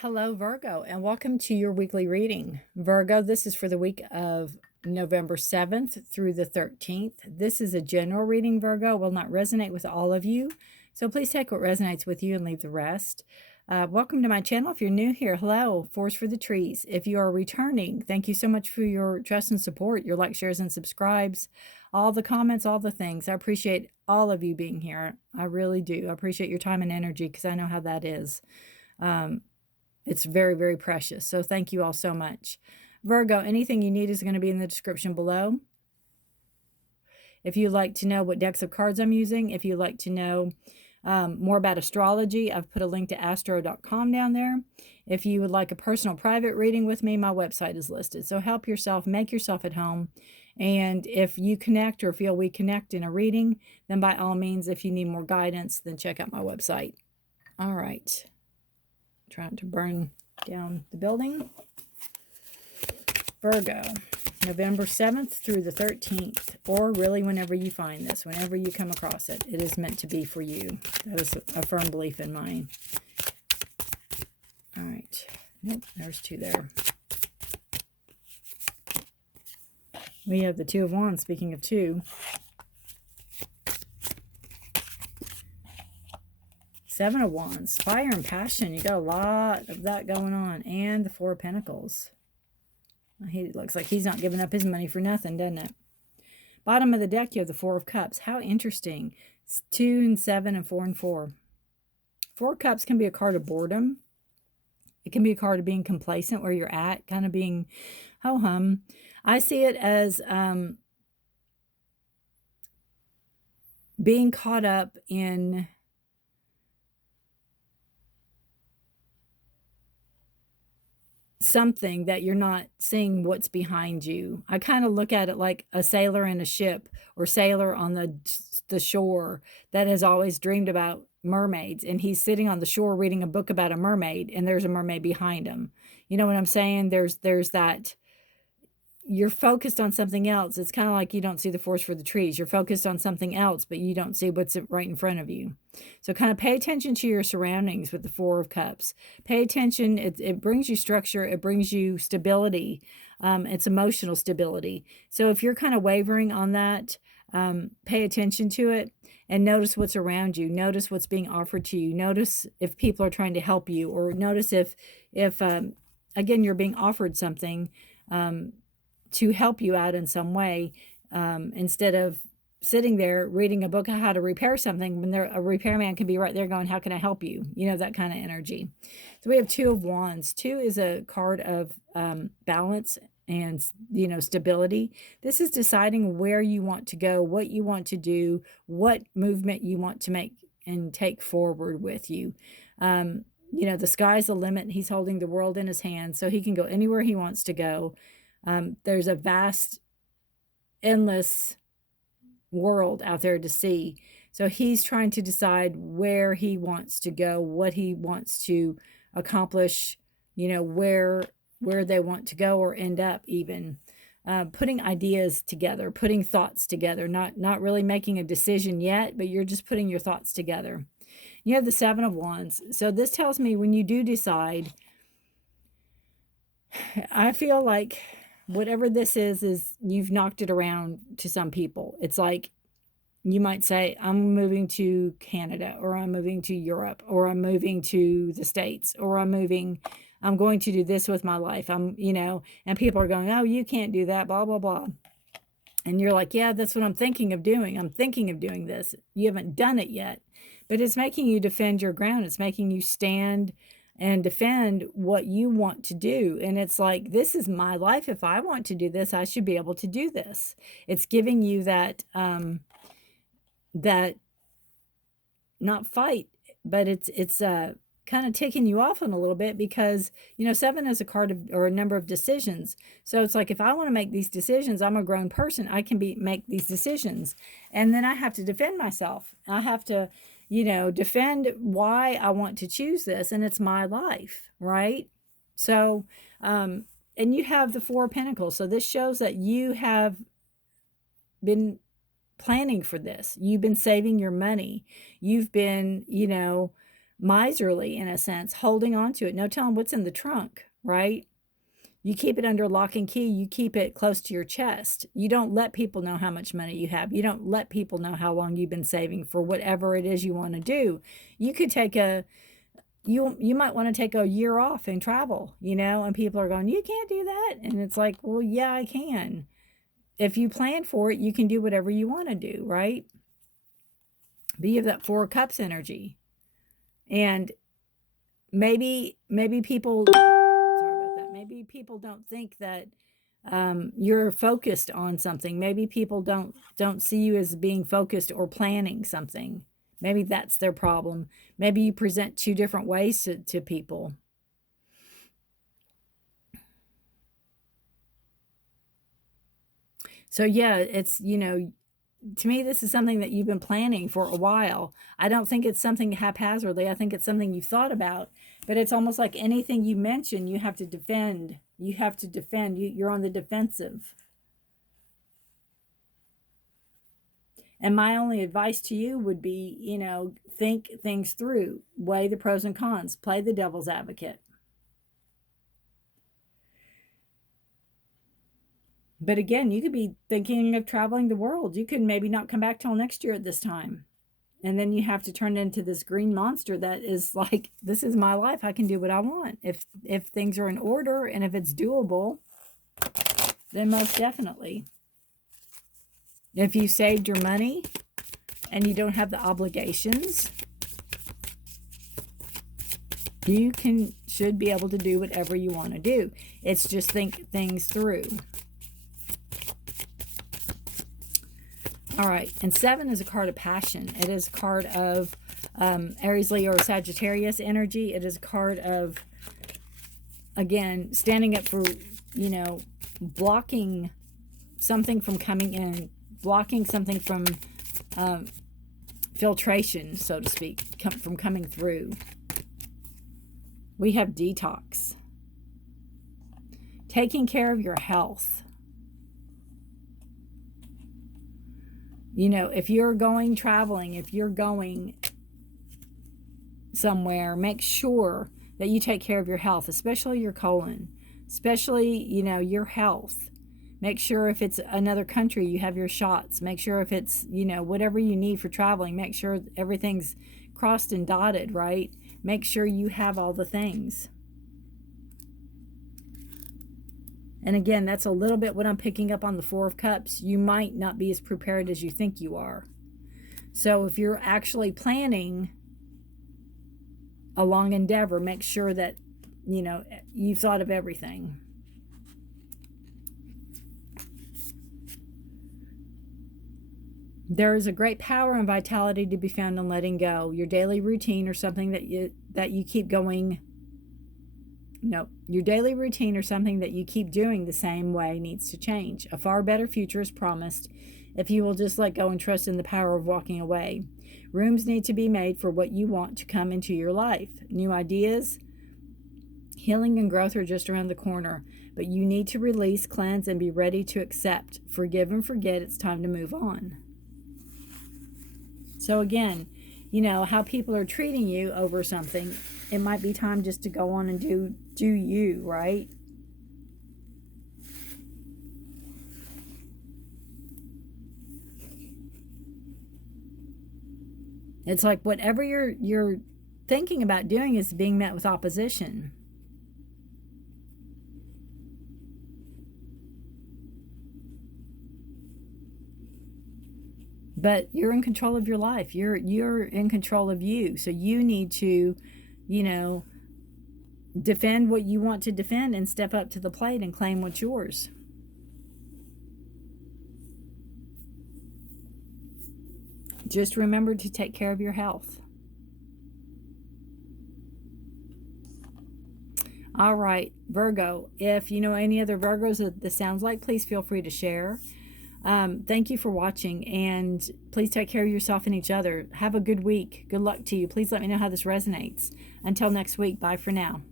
Hello, Virgo, and welcome to your weekly reading. Virgo, this is for the week of November 7th through the 13th. This is a general reading, Virgo. Will not resonate with all of you, so please take what resonates with you and leave the rest. Welcome to my channel. If you're new here, hello, Forest for the Trees. If you are returning, thank you so much for your trust and support, your likes, shares, and subscribes, all the comments, all the things. I appreciate all of you being here. I really do. I appreciate your time and energy because I know how that is. It's very, very precious. So thank you all so much. Virgo, anything you need is going to be in the description below. If you'd like to know what decks of cards I'm using, if you'd like to know more about astrology, I've put a link to astro.com down there. If you would like a personal private reading with me, my website is listed. So help yourself, make yourself at home. And if you connect or feel we connect in a reading, then by all means, if you need more guidance, then check out my website. All right. Trying to burn down the building. Virgo, November 7th through the 13th, or really whenever you find this, whenever you come across it, it is meant to be for you. That is a firm belief in mine. All right. Nope, there's two there. We have the Two of Wands, speaking of two. Seven of Wands, fire and passion. You got a lot of that going on. And the Four of Pentacles. He looks like he's not giving up his money for nothing, doesn't it? Bottom of the deck, you have the Four of Cups. How interesting. It's 2 and 7 and 4 and 4. Four of Cups can be a card of boredom. It can be a card of being complacent where you're at, kind of being ho-hum. I see it as being caught up in something that you're not seeing what's behind you. I kind of look at it like a sailor in a ship or sailor on the shore that has always dreamed about mermaids, and he's sitting on the shore reading a book about a mermaid, and there's a mermaid behind him. You know what I'm saying? There's that you're focused on something else. It's kind of like you don't see the forest for the trees. You're focused on something else, but you don't see what's right in front of you. So kind of pay attention to your surroundings with the Four of Cups. Pay attention. It brings you structure. It brings you stability. It's emotional stability. So if you're kind of wavering on that, pay attention to it and notice what's around you. Notice what's being offered to you. Notice if people are trying to help you, or notice if again, you're being offered something, to help you out in some way, instead of sitting there reading a book on how to repair something when a repairman can be right there going, how can I help you? You know, that kind of energy. So we have Two of Wands. Two is a card of balance and, you know, stability. This is deciding where you want to go, what you want to do, what movement you want to make and take forward with you. You know, the sky's the limit. He's holding the world in his hands, so he can go anywhere he wants to go. There's a vast, endless world out there to see. So he's trying to decide where he wants to go, what he wants to accomplish, you know, where they want to go or end up even. Putting ideas together, putting thoughts together, not really making a decision yet, but you're just putting your thoughts together. You have the Seven of Wands. So this tells me when you do decide, I feel like whatever this is you've knocked it around to some people. It's like you might say, I'm moving to Canada, or I'm moving to Europe, or I'm moving to the States, or I'm going to do this with my life. You know, and people are going, oh, you can't do that, blah, blah, blah. And you're like, yeah, that's what I'm thinking of doing. I'm thinking of doing this. You haven't done it yet, but it's making you defend your ground. It's making you stand and defend what you want to do. And it's like, this is my life. If I want to do this, I should be able to do this. It's giving you that, that not fight, but it's kind of taking you off on a little bit, because, you know, seven is a card of, or a number of decisions. So it's like, if I want to make these decisions, I'm a grown person. I can make these decisions. And then I have to defend myself. I have to, you know, defend why I want to choose this, and it's my life, right? So, and you have the Four of Pentacles. So this shows that you have been planning for this. You've been saving your money. You've been, you know, miserly in a sense, holding on to it. No telling what's in the trunk, right? You keep it under lock and key. You keep it close to your chest. You don't let people know how much money you have. You don't let people know how long you've been saving for whatever it is you want to do. You could take you might want to take a year off and travel, and people are going, you can't do that. And it's like, well, yeah, I can. If you plan for it, you can do whatever you want to do, right? But you have that Four of Cups energy. And maybe people, sorry about that. Maybe people don't think that you're focused on something. Maybe people don't see you as being focused or planning something. Maybe that's their problem. Maybe you present two different ways to people. So yeah, it's, to me, this is something that you've been planning for a while. I don't think it's something haphazardly. I think it's something you've thought about, but it's almost like anything you mention, you have to defend. You have to defend. You're on the defensive. And my only advice to you would be, think things through, weigh the pros and cons, play the devil's advocate. But again, you could be thinking of traveling the world. You could maybe not come back till next year at this time. And then you have to turn into this green monster that is like, this is my life. I can do what I want. If things are in order and if it's doable, then most definitely. If you saved your money and you don't have the obligations, you should be able to do whatever you want to do. It's just think things through. All right, and 7 is a card of passion. It is a card of Aries, Leo, or Sagittarius energy. It is a card of, again, standing up for, blocking something from coming in, blocking something from filtration, so to speak, from coming through. We have detox. Taking care of your health. If you're going traveling, if you're going somewhere, make sure that you take care of your health, especially your colon, especially, your health. Make sure if it's another country, you have your shots. Make sure if it's, whatever you need for traveling, make sure everything's crossed and dotted, right? Make sure you have all the things. And again, that's a little bit what I'm picking up on the Four of Cups. You might not be as prepared as you think you are. So if you're actually planning a long endeavor, make sure that, you've thought of everything. There is a great power and vitality to be found in letting go. Your daily routine or something that you keep going. No, your daily routine or something that you keep doing the same way needs to change. A far better future is promised if you will just let go and trust in the power of walking away. Rooms need to be made for what you want to come into your life. New ideas, healing, and growth are just around the corner, but you need to release, cleanse, and be ready to accept. Forgive and forget. It's time to move on. So again, how people are treating you over something, it might be time just to go on and do you, right? It's like whatever you're thinking about doing is being met with opposition. But you're in control of your life. You're in control of you. So you need to, defend what you want to defend and step up to the plate and claim what's yours. Just remember to take care of your health. All right, Virgo, if you know any other Virgos that this sounds like, please feel free to share. Thank you for watching, and please take care of yourself and each other. Have a good week. Good luck to you. Please let me know how this resonates. Until next week, bye for now.